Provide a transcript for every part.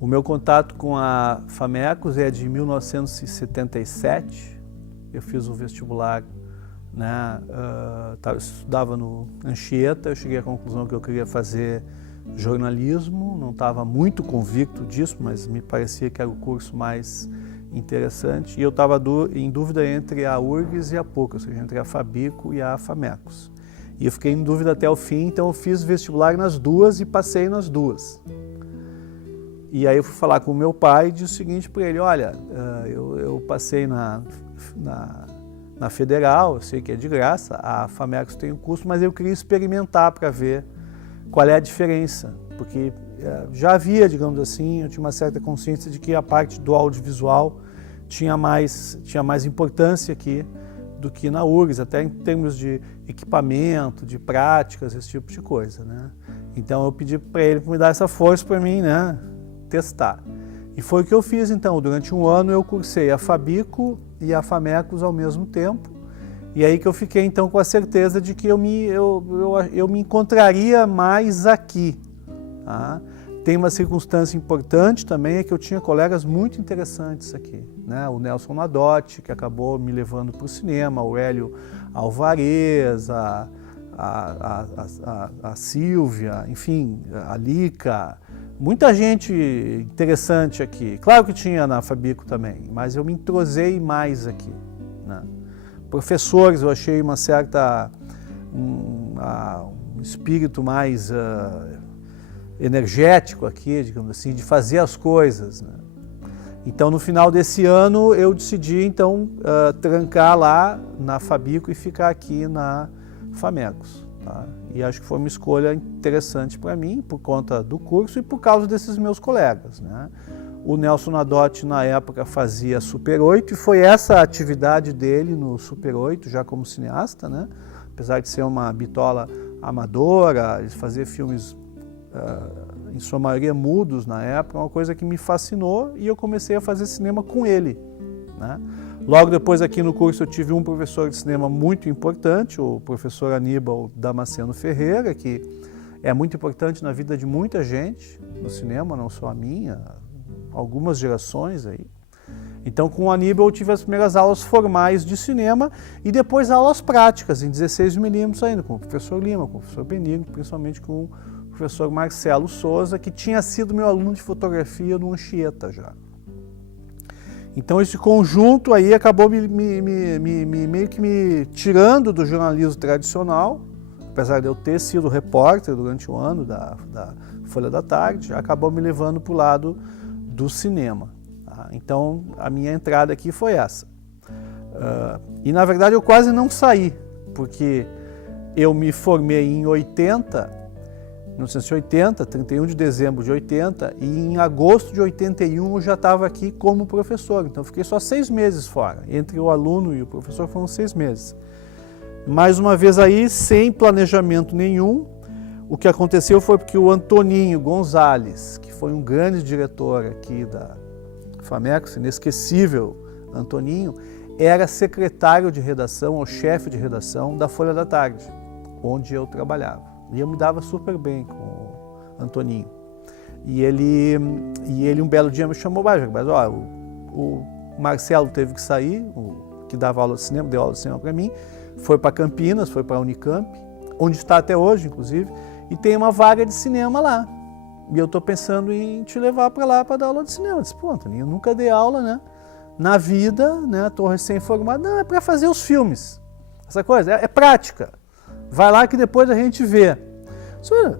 O meu contato com a FAMECOS é de 1977. Eu fiz o vestibular, né, eu estudava no Anchieta, eu cheguei à conclusão que eu queria fazer jornalismo, não estava muito convicto disso, mas me parecia que era o curso mais interessante, e eu estava em dúvida entre a URGS e a PUC, ou seja, entre a Fabico e a FAMECOS. E eu fiquei em dúvida até o fim, então eu fiz vestibular nas duas e passei nas duas. E aí eu fui falar com o meu pai e disse o seguinte para ele: olha, eu passei na Federal, eu sei que é de graça, a FAMECOS tem um custo, mas eu queria experimentar para ver qual é a diferença, porque já havia, digamos assim, eu tinha uma certa consciência de que a parte do audiovisual tinha mais importância aqui do que na URGS, até em termos de equipamento, de práticas, esse tipo de coisa, né? Então eu pedi para ele me dar essa força para mim, né, testar. E foi o que eu fiz então. Durante um ano eu cursei a Fabico e a FAMECOS ao mesmo tempo, e aí que eu fiquei então com a certeza de que eu me encontraria mais aqui. Tá? Tem uma circunstância importante também, é que eu tinha colegas muito interessantes aqui, né? O Nelson Nadotti, que acabou me levando para o cinema, o Hélio Alvarez, a Silvia, enfim, a Lica, muita gente interessante aqui. Claro que tinha na Fabico também, mas eu me entrosei mais aqui, né? Professores, eu achei um espírito mais energético aqui, digamos assim, de fazer as coisas, né? Então, no final desse ano, eu decidi, então, trancar lá na Fabico e ficar aqui na FAMECOS. Tá? E acho que foi uma escolha interessante para mim, por conta do curso e por causa desses meus colegas, né? O Nelson Nadotti, na época, fazia Super 8 e foi essa a atividade dele no Super 8, já como cineasta, né? Apesar de ser uma bitola amadora, ele fazia filmes, em sua maioria, mudos na época, uma coisa que me fascinou, e eu comecei a fazer cinema com ele, né? Logo depois, aqui no curso, eu tive um professor de cinema muito importante, o professor Aníbal Damasceno Ferreira, que é muito importante na vida de muita gente no cinema, não só a minha, algumas gerações aí. Então, com o Aníbal, eu tive as primeiras aulas formais de cinema e depois aulas práticas, em 16mm ainda, com o professor Lima, com o professor Benigno, principalmente com o professor Marcelo Souza, que tinha sido meu aluno de fotografia no Anchieta já. Então, esse conjunto aí acabou meio que me tirando do jornalismo tradicional, apesar de eu ter sido repórter durante o ano da Folha da Tarde, acabou me levando para o lado do cinema. Tá? Então, a minha entrada aqui foi essa. E, na verdade, eu quase não saí, porque eu me formei em 1980, 31 de dezembro de 80, e em agosto de 81 eu já estava aqui como professor. Então, fiquei só 6 meses fora. Entre o aluno e o professor foram 6 meses. Mais uma vez aí, sem planejamento nenhum. O que aconteceu foi porque o Antoninho Gonzalez, que foi um grande diretor aqui da FAMECOS, inesquecível Antoninho, era secretário de redação, ou chefe de redação da Folha da Tarde, onde eu trabalhava. E eu me dava super bem com o Antoninho. E ele um belo dia me chamou, mas ó, o Marcelo teve que sair, que dava aula de cinema, deu aula de cinema para mim, foi para Campinas, foi para a Unicamp, onde está até hoje, inclusive, e tem uma vaga de cinema lá. E eu estou pensando em te levar para lá para dar aula de cinema. Eu disse, pô, Antoninho, eu nunca dei aula, né? Na vida, né? Estou recém-formado. Não, é para fazer os filmes. Essa coisa, é prática. Vai lá que depois a gente vê. Senhor,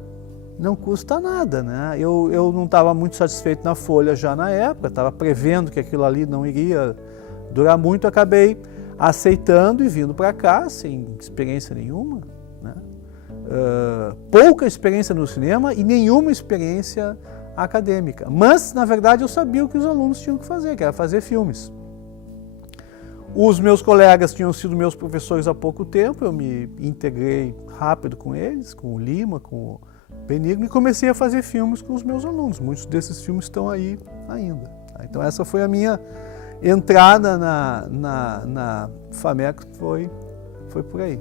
não custa nada, né? Eu não estava muito satisfeito na Folha já na época, estava prevendo que aquilo ali não iria durar muito, acabei aceitando e vindo para cá sem experiência nenhuma, né? Pouca experiência no cinema e nenhuma experiência acadêmica. Mas, na verdade, eu sabia o que os alunos tinham que fazer, que era fazer filmes. Os meus colegas tinham sido meus professores há pouco tempo, eu me integrei rápido com eles, com o Lima, com o Benigno, e comecei a fazer filmes com os meus alunos. Muitos desses filmes estão aí ainda. Então essa foi a minha entrada na FAMECOS, foi por aí.